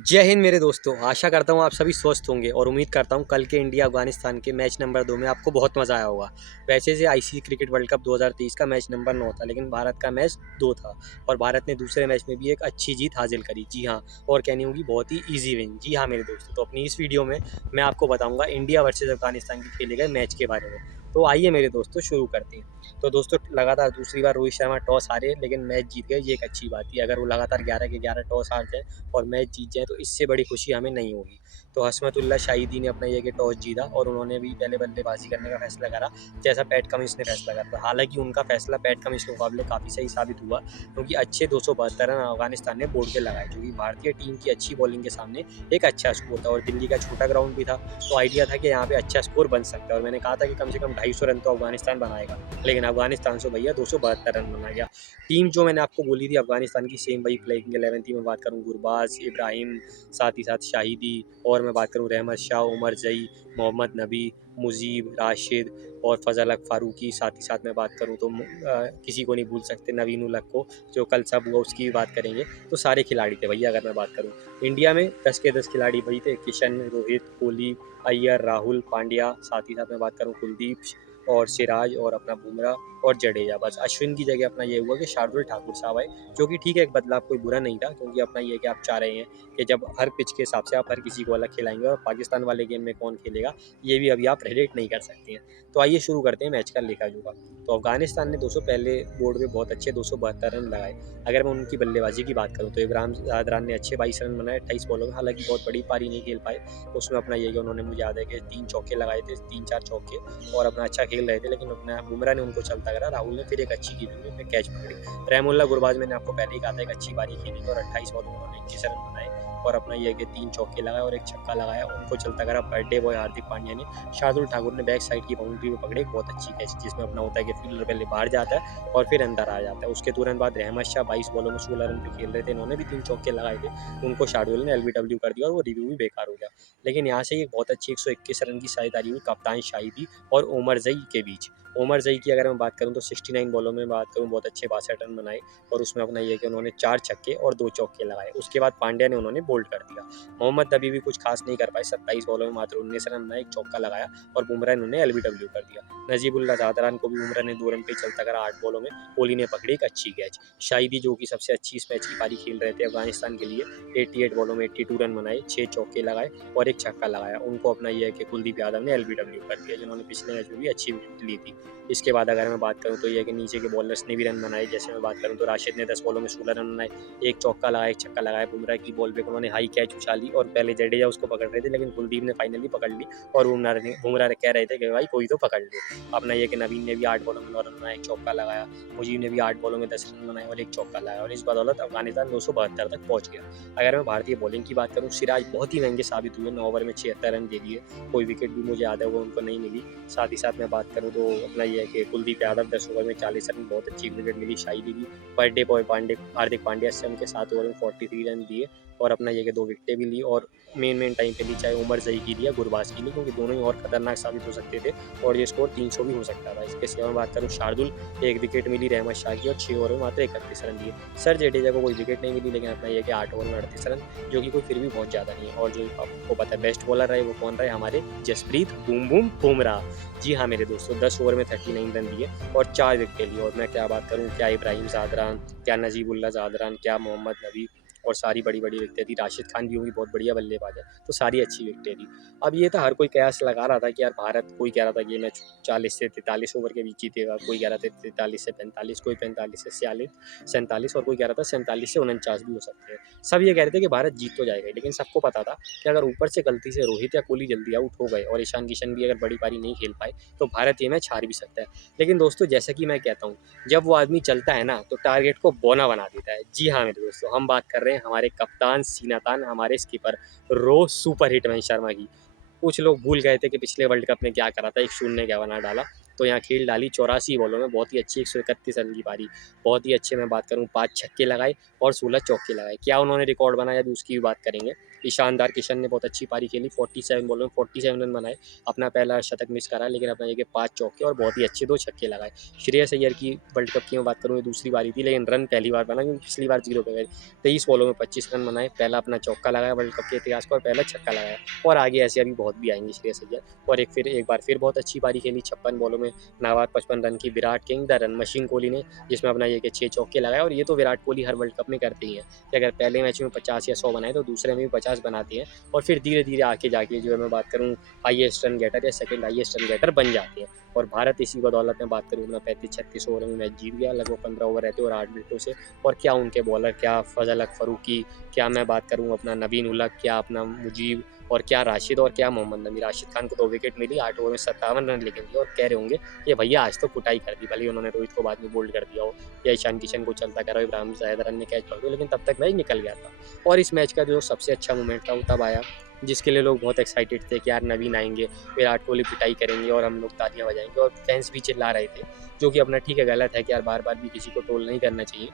जय हिंद मेरे दोस्तों। आशा करता हूँ आप सभी स्वस्थ होंगे और उम्मीद करता हूँ कल के इंडिया अफगानिस्तान के मैच नंबर 2 में आपको बहुत मज़ा आया होगा। वैसे से आईसीसी क्रिकेट वर्ल्ड कप 2023 का मैच नंबर 9 था, लेकिन भारत का मैच 2 था और भारत ने दूसरे मैच में भी एक अच्छी जीत हासिल करी। जी हाँ, और कहनी होगी बहुत ही ईजी विन। जी हाँ मेरे दोस्तों, तो अपनी इस वीडियो में मैं आपको बताऊँगा इंडिया वर्सेज अफगानिस्तान के खेले गए मैच के बारे में। तो आइए मेरे दोस्तों शुरू करते हैं। तो दोस्तों लगातार दूसरी बार रोहित शर्मा टॉस हारे लेकिन मैच जीत गए, ये एक अच्छी बात थी। अगर वो लगातार 11 के 11 टॉस हार जाए और मैच जीत जाए तो इससे बड़ी खुशी हमें नहीं होगी। तो हसमतुल्ला शाहिदी ने अपना ये कि टॉस जीता और उन्होंने भी पहले बल्लेबाजी करने का फैसला करा, जैसा पैट कमिंस ने फैसला करा था। हालांकि उनका फैसला पैट कमिंस के मुकाबले काफ़ी सही साबित हुआ, क्योंकि अच्छे 272 रन अफगानिस्तान ने बोर्ड पे लगाए, जो कि भारतीय टीम की अच्छी बॉलिंग के सामने एक अच्छा स्कोर था। और दिल्ली का छोटा ग्राउंड भी था, तो आइडिया था कि यहाँ पे अच्छा स्कोर बन सकता है। और मैंने कहा था कि कम से कम 250 रन तो अफगानिस्तान बनाएगा, लेकिन अफगानिस्तान से भैया 272 रन बना गया। टीम जो मैंने आपको बोली थी अफगानिस्तान की, सेम वही प्लेइंग 11 थी। मैं बात करूँ गुरबाज, इब्राहिम, साथ ही साथ शाहिदी, और मैं बात करूँ रहमत शाह, उमर जई, मोहम्मद नबी, मुजीब, राशिद और फजल हक फारूकी। साथ ही साथ मैं बात करूँ तो किसी को नहीं भूल सकते, नवीन उल हक को, जो कल सब हुआ उसकी भी बात करेंगे। तो सारे खिलाड़ी थे भैया। अगर मैं बात करूँ इंडिया में 10 के 10 खिलाड़ी वही थे, किशन, रोहित, कोहली, अय्यर, राहुल, पांड्या। साथ ही साथ मैं बात करूँ कुलदीप और सिराज और अपना बुमराह और जडेजा। बस अश्विन की जगह अपना ये हुआ कि शार्दुल ठाकुर साहब आए, जो कि ठीक है, एक बदलाव कोई बुरा नहीं था, क्योंकि अपना ये कि आप चाह रहे हैं कि जब हर पिच के हिसाब से आप हर किसी को अलग खिलाएंगे और पाकिस्तान वाले गेम में कौन खेलेगा ये भी अभी आप प्रेडिक्ट नहीं कर सकते हैं। तो आइए शुरू करते हैं मैच का लेखा जोखा। तो अफगानिस्तान ने 200 पहले बोर्ड में बहुत अच्छे 272 रन लगाए। अगर मैं उनकी बल्लेबाजी की बात करूँ तो इब्राहिम जादरान ने अच्छे 22 रन बनाए 28 बॉलों में। हालांकि बहुत बड़ी पारी नहीं खेल पाए, उसमें अपना ये कि उन्होंने, मुझे याद है कि 3 चौके लगाए थे, 3-4 चौके, और अपना अच्छा खेल रहे थे, लेकिन अपना बुमराह ने उनको चलता करा। राहुल ने फिर एक अच्छी गेंद में कैच पकड़ी। रहमुल्ला गुरबाज मैंने आपको पहले ही कहा था एक अच्छी पारी खेली थी और 28 बॉलों में उन्होंने 21 रन बनाए और अपना यह कि 3 चौके लगाए और एक छक्का लगाया, उनको चलता करा। बर्थडे बॉय हार्दिक पांड्या ने, शार्दुल ठाकुर ने बैक साइड की बाउंड्री में पकड़े एक बहुत अच्छी कैच, जिसमें अपना होता है कि फील्डर पहले बाहर जाता है और फिर अंदर आ जाता है। उसके तुरंत बाद रहमत शाह 22 बॉलों में 16 रन पे खेल रहे थे, इन्होंने भी 3 चौके लगाए थे, उनको शार्दुल ने एलबीडब्ल्यू कर दिया और वो रिव्यू भी बेकार हो गया। लेकिन यहाँ से एक बहुत अच्छी 121 रन की साझेदारी हुई कप्तान शाहिदी और उमर जई के बीच। उमर जई की अगर मैं बात करूँ तो 69 बॉलों में बात करूँ बहुत अच्छे 62 रन बनाए, और उसमें अपना ये कि उन्होंने 4 छक्के और 2 चौके लगाए। उसके बाद पांड्या ने उन्होंने बोल्ड कर दिया। मोहम्मद नबी भी कुछ खास नहीं कर पाए, 27 बॉलों में मात्र 19 रन बनाए, एक चौका लगाया और बुमराह ने उन्हें एलबीडब्ल्यू कर दिया। नजीबुल्ला जादरान को भी बुमराह ने 2 रन पे चलता करा 8 बॉलों में, कोहली ने पकड़ी एक अच्छी कैच। शाहिदी जो कि सबसे अच्छी इस मैच की पारी खेल रहे थे अफगानिस्तान के लिए, 88 बॉलों में 82 रन बनाए, 6 चौके लगाए और एक छक्का लगाया, उनको अपना यह है कि कुलदीप यादव ने एलबीडब्ल्यू कर दिया, जिन्होंने पिछले मैच में भी अच्छी विकेट ली थी। इसके बाद अगर मैं बात करूँ तो यह कि नीचे के बॉलर्स ने भी रन बनाए। जैसे मैं बात करूँ तो राशिद ने 10 बॉलों में 16 रन बनाए, एक चौका लगाया, एक छक्का लगाया। बुमराह की बॉल पे उन्होंने हाई कैच उछाली और पहले जडेजा उसको पकड़ रहे थे, लेकिन कुलदीप ने फाइनली पकड़ ली और बुमराह कह रहे थे कि भाई कोई तो पकड़ लो। अपना यह कि नवीन ने भी 8 बॉलों में 9 रन बनाए, एक चौका लगाया। मुजीब ने भी 8 बॉलों में 10 रन बनाए और एक चौका लगाया, और इस बदौलत अफगानिस्तान 272 तक पहुंच गया। अगर मैं भारतीय बॉलिंग की बात करूँ, सिराज बहुत ही महंगे साबित हुए, 9 ओवर में 76 रन दे दिए, कोई विकेट भी मुझे याद है वो उनको नहीं मिली। साथ ही साथ मैं बात करूँ तो अपना यह है कि कुलदीप यादव 10 ओवर में 40 रन, बहुत अच्छी विकेट मिली। शाहिदी भी, बर्थडे बॉय हार्दिक पांड्या से उनके 7 ओवर में 43 रन दिए और अपना ये कि 2 विकेटें भी ली, और मेन टाइम पे ली, चाहे उमर जई की ली या गुरबाज की ली, क्योंकि दोनों ही और खतरनाक साबित हो सकते थे और ये स्कोर 300 भी हो सकता था। इसके सिवा मैं बात करूँ शार्दुल, 1 विकेट मिली रहमत शाह की और 6 ओवर में मात्र 31 रन दिए। सर जडेजा को कोई विकेट नहीं मिली, लेकिन अपना यह कि 8 ओवर में 38 रन, जो कि कोई फिर भी बहुत ज़्यादा नहीं है। और जो आपको पता है बेस्ट बॉलर रहे वो कौन रहे, हमारे जसप्रीत बूम बूम बुमराह। जी हाँ मेरे दोस्तों, 10 ओवर में 39 रन दिए और 4 विकेट लिए। और मैं क्या बात करूँ, क्या इब्राहिम जादरान, क्या नजीबुल्ला जादरान, क्या मोहम्मद नबी, और सारी बड़ी विकेटें थी। राशिद खान भी होंगी, बहुत बढ़िया बल्लेबाज है, तो सारी अच्छी विकेटें थी। अब ये था, हर कोई कयास लगा रहा था कि यार भारत, कोई कह रहा था कि ये मैच 40 से 43 ओवर के बीच जीतेगा, कोई कह रहा था 43 से 45, कोई 45 से 47, और कोई कह रहा था 47 से 49 भी हो सकते हैं। सब ये कह रहे थे कि भारत जीत तो जाएगा, लेकिन सबको पता था कि अगर ऊपर से गलती से रोहित या कोहली जल्दी आउट हो गए और ईशान किशन भी अगर बड़ी पारी नहीं खेल पाए तो भारत ये मैच हार भी सकता है। लेकिन दोस्तों, जैसा कि मैं कहता हूँ, जब वो आदमी चलता है ना तो टारगेट को बौना बना देता है। जी हाँ मेरे दोस्तों, हम बात कर रहे हैं हमारे कप्तान सीनातान, हमारे स्कीपर रोज सुपर हिटमैन शर्मा की। कुछ लोग भूल गए थे कि पिछले वर्ल्ड कप में क्या करा था, 1-0 क्या बना डाला। तो यहाँ खेल डाली 84 बॉलों में, बहुत ही अच्छी 131 रन की पारी, बहुत ही अच्छे मैं बात करूँ 5 छक्के लगाए और 16 चौके लगाए। क्या उन्होंने रिकॉर्ड बनाया अभी उसकी भी बात करेंगे। ईशानदार किशन ने बहुत अच्छी पारी खेली, 47 बॉलों में 47 रन बनाए, अपना पहला शतक मिस करा, लेकिन अपना ये कि 5 चौके और बहुत ही अच्छे 2 छक्के लगाए। श्रेयस अय्यर की वर्ल्ड कप की मैं बात करूँ, ये दूसरी बारी थी, लेकिन रन पहली बार बना क्योंकि पिछली बार 0 पे गए। 23 बॉलों में 25 रन बनाए, पहला अपना चौका लगाया वर्ल्ड कप के इतिहास का और पहला छक्का लगाया। और आगे ऐसे अभी बहुत भी आएंगे श्रेयस अय्यर। और एक बार फिर बहुत अच्छी पारी खेली, 56 बॉलों में नाबाद 55 रन की Virat king the run machine Kohli ने, जिसमें अपना ये कि 6 चौके लगाए। और ये तो विराट कोहली हर वर्ल्ड कप में करते ही हैं कि अगर पहले मैच में 50 या 100 बनाए तो दूसरे में भी 50 बनाते हैं, और फिर धीरे धीरे आके जाके जो है मैं बात करूँ हाईएस्ट रन गेटर या सेकंड हाईएस्ट रन गेटर बन जाते हैं। और भारत इसी बदौलत में बात करूँ अपना 35-36 ओवर में मैच जीत गया, लगभग 15 ओवर रहते और 8 विकेटों से। और क्या उनके बॉलर, क्या फजल हक फारूकी, क्या मैं बात करूँ अपना नवीन उलक, क्या अपना मुजीब, और क्या राशिद, और क्या मोहम्मद नबी। राशिद खान को 2 विकेट मिली, 8 ओवर में 57 रन लेकिन दिए, और कह रहे होंगे कि भैया आज तो कुटाई कर दी, भले उन्होंने रोहित को बाद में बोल्ड कर दिया हो या ईशान किशन को चलता करा, इब्राहिम जायद रन ने कैच पकड़ लिया, लेकिन तब तक मैच निकल गया था। और इस मैच का जो सबसे अच्छा मोमेंट था वो तब आया जिसके लिए लोग बहुत एक्साइटेड थे कि यार नवीन आएंगे, विराट कोहली पिटाई करेंगे और हम लोग तालियां बजाएंगे, और फैंस भी चिल्ला रहे थे, जो कि अपना ठीक है, गलत है कि यार बार बार भी किसी को ट्रोल नहीं करना चाहिए।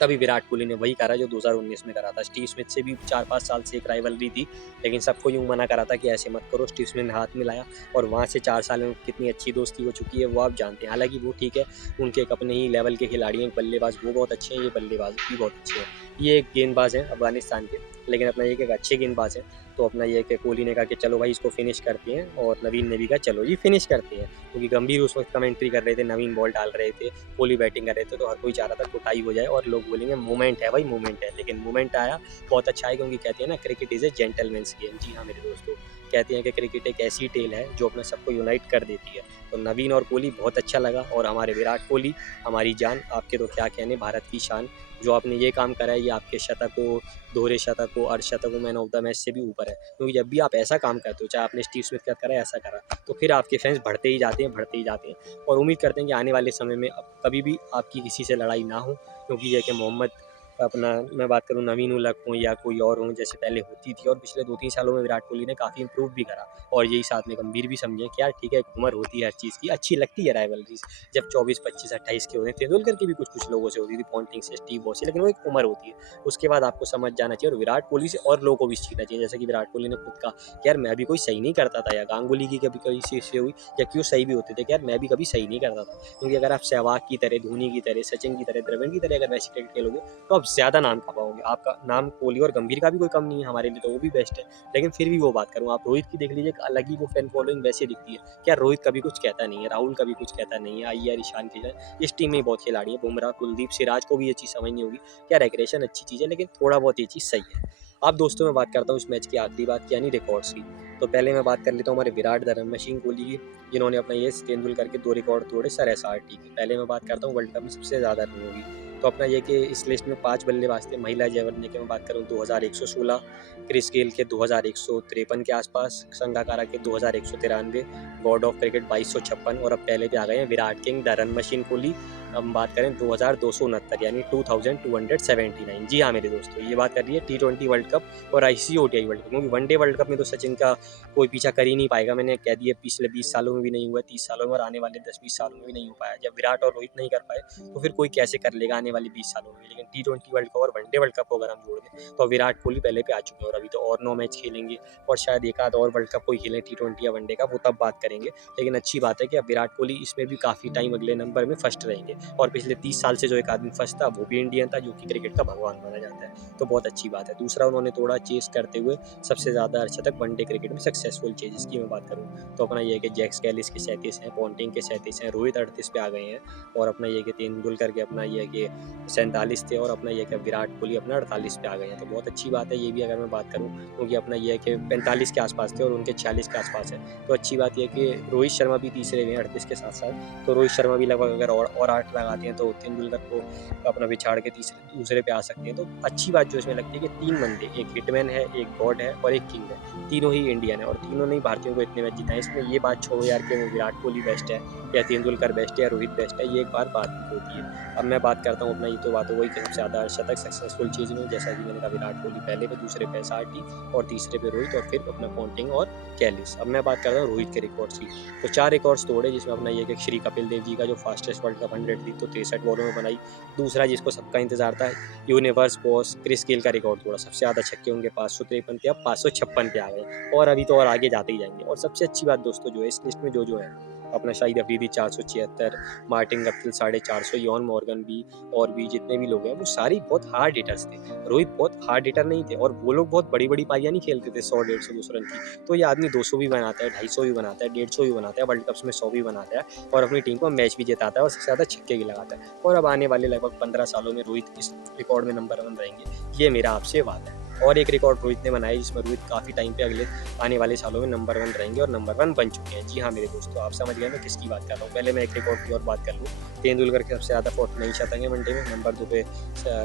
तभी विराट कोहली ने वही करा जो 2019 में करा था। स्टीव स्मिथ से भी 4-5 साल से एक राइवलरी थी, लेकिन सबको यूँ मना करा था कि ऐसे मत करो। स्टीव स्मिथ ने हाथ मिलाया और वहाँ से 4 साल में कितनी अच्छी दोस्ती हो चुकी है वो आप जानते हैं। हालांकि वो ठीक है, उनके एक अपने ही लेवल के खिलाड़ी हैं, बल्लेबाज वो बहुत अच्छे हैं, ये बल्लेबाज भी बहुत अच्छे हैं। ये एक गेंदबाज हैं अफगानिस्तान के, लेकिन अपना ये एक अच्छे गेंदबाज हैं। तो अपना ये कि कोहली ने कहा कि चलो भाई इसको फिनिश करते हैं, और नवीन ने भी कहा चलो जी फिनिश करते हैं, क्योंकि गंभीर उस वक्त कमेंट्री कर रहे थे, नवीन बॉल डाल रहे थे, कोहली बैटिंग कर रहे थे, तो हर कोई चाह रहा था कुटाई हो जाए और लोग बोलेंगे मूवमेंट है भाई, मूवमेंट है। लेकिन मूवमेंट आया, बहुत अच्छा है, क्योंकि कहते हैं ना cricket is a gentleman's game. जी हाँ मेरे दोस्तों, कहते हैं कि क्रिकेट एक ऐसी टेल है जो अपना सबको यूनाइट कर देती है। तो नवीन और कोहली बहुत अच्छा लगा, और हमारे विराट कोहली हमारी जान, आपके तो क्या कहने, भारत की शान। जो आपने ये काम करा है ये आपके शतकों, दोहरे शतकों, अर्धशतकों, मैन ऑफ द मैच से भी ऊपर है। क्योंकि जब भी आप ऐसा काम करते हो, चाहे आपने स्टीव स्मिथ का करा ऐसा करा, तो फिर आपके फैंस बढ़ते ही जाते हैं, बढ़ते ही जाते हैं। और उम्मीद करते हैं कि आने वाले समय में अब कभी भी आपकी किसी से लड़ाई ना हो, क्योंकि ये कि मोहम्मद अपना मैं बात करूँ नवीन उलक हो या कोई और हो जैसे पहले होती थी, और पिछले 2-3 सालों में विराट कोहली ने काफ़ी इंप्रूव भी करा। और यही साथ में गंभीर भी समझें कि यार ठीक है, एक उम्र होती है हर चीज़ की, अच्छी लगती है राइवलरीज जब 24, 25, 28 के होते हैं। तेंदुलकर की भी कुछ कुछ लोगों से होती थी, पॉन्टिंग से, स्टीव वॉ से, लेकिन वो एक उम्र होती है, उसके बाद आपको समझ जाना चाहिए। और विराट कोहली से और लोगों को भी सीखना चाहिए, जैसे कि विराट कोहली ने खुद कहा कि यार मैं भी कोई सही नहीं करता था, या गांगुली की कभी कभी से हुई, या क्यों सही भी होते थे कि यार मैं भी कभी सही नहीं करता था। क्योंकि अगर आप सहवाग की तरह, धोनी की तरह, सचिन की तरह, द्रविड़ की तरह अगर वैसे क्रिकेट खेलोगे तो आप ज़्यादा नाम कमाओगे। आपका नाम कोहली और गंभीर का भी कोई कम नहीं है हमारे लिए, तो वो भी बेस्ट है। लेकिन फिर भी वो बात करूँ, आप रोहित की देख लीजिए, एक अलग ही वो फैन फॉलोइंग वैसे दिखती है। क्या रोहित कभी कुछ कहता नहीं है, राहुल कभी कुछ कहता नहीं है, अय्यर, ईशान किशन, इस टीम में बहुत खिलाड़ी है, बुमराह, कुलदीप, सिराज को भी ये चीज़ समझ नहीं होगी। क्या एग्रेशन अच्छी चीज़ है, लेकिन थोड़ा बहुत ये चीज़ सही है। अब दोस्तों मैं बात करता हूँ इस मैच की आखिरी बात की, यानी रिकॉर्ड्स की। तो पहले मैं बात कर लेता हूँ हमारे Virat the run machine Kohli की, जिन्होंने अपना ये तेंदुलकर के 2 रिकॉर्ड तोड़े सर SRT के। पहले मैं बात करता हूँ वर्ल्ड कप में सबसे ज़्यादा रन होगी, तो अपना ये कि इस लिस्ट में 5 बल्लेबाज थे। महिला जयवर्धने की मैं बात करूँ 2116, क्रिस गेल के 2153 के आसपास, संगाकारा के 2193, गॉड ऑफ क्रिकेट 2256, और अब पहले पे आ गए हैं Virat king the run machine Kohli. हम बात करें 2269, यानी 2279। जी हाँ मेरे दोस्तों, ये बात कर रही है T20 वर्ल्ड कप और ICC-ODI वर्ल्ड कप, क्योंकि वनडे वर्ल्ड कप में तो सचिन का कोई पीछा कर ही नहीं पाएगा। मैंने कह दिया, पिछले 20 सालों में भी नहीं हुआ, 30 सालों में, और आने वाले 10-20 सालों में भी नहीं हो पाया। जब विराट और रोहित नहीं कर पाए तो फिर कोई कैसे कर लेगा आने वाले 20 सालों में। लेकिन T20 वर्ल्ड कप और वनडे वर्ल्ड कप को अगर हम जोड़ दें तो विराट कोहली पहले पे आ चुके हैं, और अभी तो और 9 मैच खेलेंगे, और शायद एक आध और वर्ल्ड कप कोई खेलें T20 या वनडे का, वो तब बात करेंगे। लेकिन अच्छी बात है कि अब विराट कोहली इसमें भी काफ़ी टाइम अगले नंबर में फर्स्ट रहेंगे, और पिछले 30 साल से जो एक आदमी फर्स्ट था वो भी इंडियन था, जो कि क्रिकेट का भगवान माना जाता है। तो बहुत अच्छी बात है। दूसरा, उन्होंने तोड़ा चेस करते हुए सबसे ज़्यादा अर्धशतक वनडे क्रिकेट में सक्सेसफुल चेज़ की मैं बात करूँ तो अपना ये है कि जैक्स कैलिस के 37 हैं, पॉन्टिंग के 37 हैं, रोहित 38 पे आ गए हैं, और अपना ये कि तेंदुलकर के अपना ये है कि 47 थे, और अपना ये कि विराट कोहली अपना 48 पे आ गए हैं। तो बहुत अच्छी बात है ये भी अगर मैं बात करूँ, क्योंकि अपना ये है कि 45 के आसपास थे और उनके 46 के आसपास है। तो अच्छी बात यह है कि रोहित शर्मा भी तीसरे में 38 के साथ साथ, तो रोहित शर्मा भी लगभग अगर और 8 शतक लगाते हैं तो तेंदुलकर को अपना पिछाड़ के दूसरे पे आ सकते हैं। तो अच्छी बात जो इसमें लगती है कि 3 बंदे, एक हिटमैन है, एक गॉड है और एक किंग है, तीनों ही इंडियन है और तीनों ने ही भारतीयों को इतने मैच जिताए। इसमें ये बात छोड़ो यार कि वो विराट कोहली बेस्ट है या तेंदुलकर बेस्ट है या रोहित बेस्ट है, ये एक बार बात होती है। अब मैं बात करता हूँ अपना, ये तो बात हो गई कि सबसे ज़्यादा शतक सक्सेसफुल चीज़ में, जैसा कि मैंने कहा विराट कोहली पहले पे, दूसरे पे SRT और तीसरे पे रोहित और फिर अपना पॉन्टिंग और कैलिस। अब मैं बात करता हूँ रोहित के रिकॉर्ड्स की, तो 4 रिकॉर्ड्स तोड़े, जिसमें अपना ये कि श्री कपिल देव जी का जो फास्टेस्ट वर्ल्ड कप 100 थी तो 63 बॉलों में बनाई। दूसरा जिसको सबका इंतजार था, यूनिवर्स बॉस क्रिस गेल का रिकॉर्ड तोड़ा, सबसे ज़्यादा छक्के उनके 553 थे, अब 556 पे आ गए और अभी तो और आगे जाते ही जाएंगे। और सबसे अच्छी बात दोस्तों जो है इस लिस्ट में जो है, अपना Shahid Afridi 476, Martin Guptill 450, Yon Morgan भी और भी जितने भी लोग हैं वो सारी बहुत हार्ड हिटर्स थे। रोहित बहुत हार्ड हिटर नहीं थे और वो लोग बहुत बड़ी बड़ी पारियां नहीं खेलते थे 100, 150, 200 रन की। तो ये आदमी 200 भी बनाता है, 250 भी बनाता है, 150 भी बनाता है, वर्ल्ड कप्स में 100 भी बनाता है और अपनी टीम को मैच भी जिताता है और सबसे ज़्यादा छक्के भी लगाता है। और अब आने वाले लगभग 15 सालों में रोहित इस रिकॉर्ड में नंबर 1 रहेंगे, ये मेरा आपसे वादा है। और एक रिकॉर्ड रोहित ने बनाया जिसमें रोहित काफ़ी टाइम पे अगले आने वाले सालों में नंबर 1 रहेंगे और नंबर 1 बन चुके हैं। जी हाँ मेरे दोस्तों, आप समझ गए मैं किसकी बात कर रहा हूँ। पहले मैं एक रिकॉर्ड की और बात कर लूँ, तेंदुलकर के सबसे ज़्यादा 49 शतक है वनडे में, नंबर 2 पे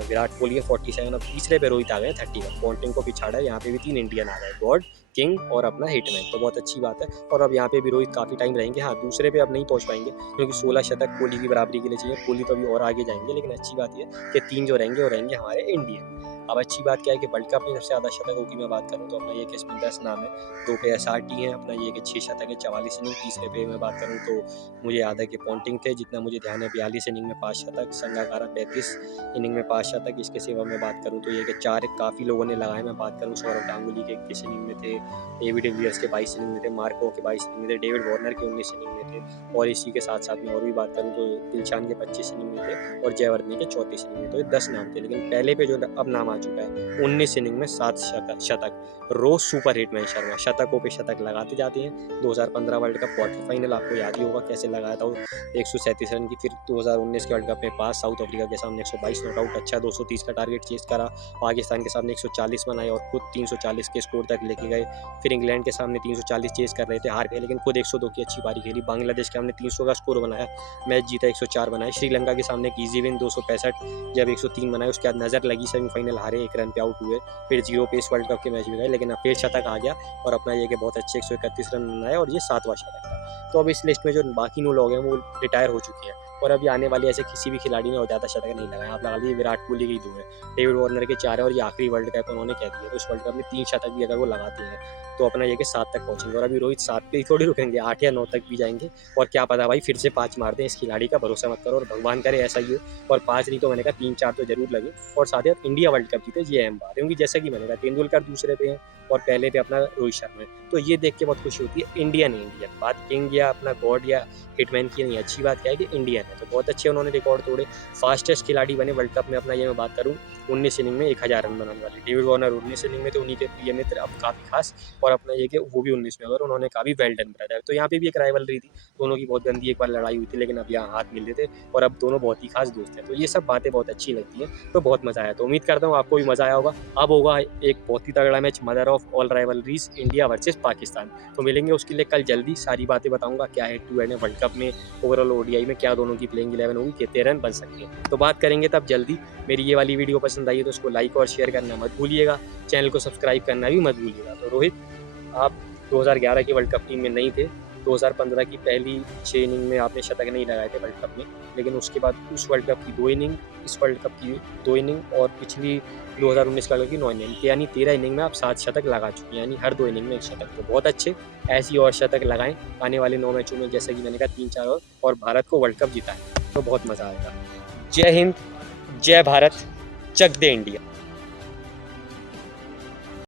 विराट कोहली है 47, अब तीसरे पे रोहित आ गए 31, पॉन्टिंग को पिछाड़ा है, यहाँ पे भी 3 इंडियन आ गए, गॉड, किंग और अपना हिटमैन, तो बहुत अच्छी बात है। और अब यहाँ पे भी रोहित काफ़ी टाइम रहेंगे, हाँ दूसरे पे अब नहीं पहुँच पाएंगे क्योंकि 16 शतक कोहली की बराबरी के लिए चाहिए, कोहली तो अभी और आगे जाएंगे, लेकिन अच्छी बात यह कि 3 जो रहेंगे वो रहेंगे हमारे इंडियन। अब अच्छी बात क्या है कि वर्ल्ड कप में सबसे ज़्यादा शतकों की मैं बात करूँ तो अपना ये कि इसमें 10 नाम है, 2 पे SRT है, अपना ये कि 6 शतक है 44 इनिंग, तीसरे पे मैं बात करूँ तो मुझे याद है कि पॉन्टिंग थे, जितना मुझे ध्यान है 42 इनिंग में 5 शतक, संगाकारा 35 इनिंग में 5 शतक। इसके सिवा मैं बात करूँ तो ये कि 4 काफ़ी लोगों ने लगाए, मैं बात करूँ सौरव गांगुली के 21 इनिंग में थे, एबी डिविलियर्स के 22 इनिंग में थे, मार्को के 22 इनिंग में थे, डेविड वार्नर के 19 इनिंग में थे और इसी के साथ साथ में और भी बात करूँ तो दिलशान के 25 इनिंग में थे और जयवर्धने के 34 इनिंग में, तो ये 10 नाम थे। लेकिन पहले पे जो अब नाम आ चुका है 19 इनिंग में 7 शतक, रोज सुपर हिटमैन शर्मा शतकों पे शतक लगाते जाते हैं। 2015 वर्ल्ड कप क्वार्टर फाइनल आपको याद ही होगा कैसे लगाया था वो 137 रन की, फिर 2019 के वर्ल्ड कप में पास साउथ अफ्रीका के सामने 122 नॉट आउट, अच्छा 230 का टारगेट चेस करा, पाकिस्तान के सामने 140 बनाए और खुद 340 के स्कोर तक लेके गए, फिर इंग्लैंड के सामने 340 चेस कर रहे थे, हार गए, लेकिन खुद 102 की अच्छी पारी खेली, बांग्लादेश के सामने 300 का स्कोर बनाया, मैच जीता 104 बनाए, श्रीलंका के सामने एक ईजी विन 265 जब 103 बनाए, उसके बाद नजर लगी, सेमीफाइनल हारे, 1 रन पे आउट हुए, फिर 0 पे इस वर्ल्ड कप के मैच में गए, लेकिन अब फिर शतक आ गया और अपना ये कि बहुत अच्छे 131 रन बनाए और ये 7वां शतक था। तो अब इस लिस्ट में जो बाकी 9 लोग हैं वो रिटायर हो चुके हैं और अभी आने वाले ऐसे किसी भी खिलाड़ी ने और ज़्यादा शतक नहीं लगाए। आप लगा लीजिए विराट कोहली के ही 2 है, डेविड वार्नर के 4 है और ये आखिरी वर्ल्ड कप उन्होंने कह दिया, तो इस वर्ल्ड कप में 3 शतक भी अगर वो लगाते हैं तो अपना ये कि 7 तक पहुंचेंगे और अभी रोहित 7 पे ही थोड़ी रुकेंगे, 8 या 9 तक भी जाएंगे और क्या पता भाई फिर से 5 मार दें, इस खिलाड़ी का भरोसा मत करो और भगवान करे ऐसा ही हो और 5 नहीं तो मैंने कहा 3-4 तो जरूर लगे और साथ ही इंडिया वर्ल्ड कप जीते, ये अहम बात है क्योंकि जैसा कि मैंने कहा तेंदुलकर दूसरे पे है और पहले पे अपना रोहित शर्मा है, तो ये देख के बहुत खुशी होती है। इंडियन बात किंग या अपना गॉड या हिटमैन की नहीं, अच्छी बात क्या है कि इंडियन है, तो बहुत अच्छे उन्होंने रिकॉर्ड तोड़े, फास्टेस्ट खिलाड़ी बने वर्ल्ड कप में। अपना ये मैं बात करूँ 19 इनिंग में 1000 रन बनाने वाले डेविड वार्नर 19 इनिंग में थे, उन्हीं के प्रिय मित्र अब काफ़ी खास और अपना ये कि वो भी 19 में और उन्होंने काफ़ी वेल डन ब्रदर, तो यहाँ पे भी एक राइवलरी थी, दोनों की बहुत गंदी एक बार लड़ाई हुई थी लेकिन अब यहाँ हाथ मिल रहे थे और अब दोनों बहुत ही खास दोस्त हैं, तो ये सब बातें बहुत अच्छी लगती हैं, तो बहुत मज़ा आया, तो उम्मीद करता हूँ आपको भी मज़ा आया होगा। अब होगा एक बहुत ही तगड़ा match, mother of all rivalries, India versus Pakistan, तो मिलेंगे उसके लिए कल जल्दी, सारी बातें बताऊंगा क्या हेड टू हेड है वर्ल्ड कप में, ओवरऑल ओडीआई में क्या दोनों की प्लेइंग 11 होगी, कितने रन बन सकते हैं, तो बात करेंगे तब जल्दी। मेरी ये वाली वीडियो पसंद आई है तो उसको लाइक और शेयर करना मत भूलिएगा, चैनल को सब्सक्राइब करना भी मत भूलिएगा। तो रोहित, आप 2011 की वर्ल्ड कप टीम में नहीं थे, 2015 की पहली 6 इनिंग में आपने शतक नहीं लगाए थे वर्ल्ड कप में, लेकिन उसके बाद उस वर्ल्ड कप की 2 इनिंग, इस वर्ल्ड कप की 2 इनिंग और पिछली 2019 वर्ल्ड कप की 9 इनिंग, यानी 13 इनिंग में आप 7 शतक लगा चुके हैं, यानी हर 2 इनिंग में 1 शतक, तो बहुत अच्छे, ऐसी और शतक लगाएं आने वाले 9 मैचों में, जैसा कि मैंने कहा 3-4 और भारत को वर्ल्ड कप जिताएं, तो बहुत मज़ा आएगा। जय हिंद, जय भारत, चक दे इंडिया।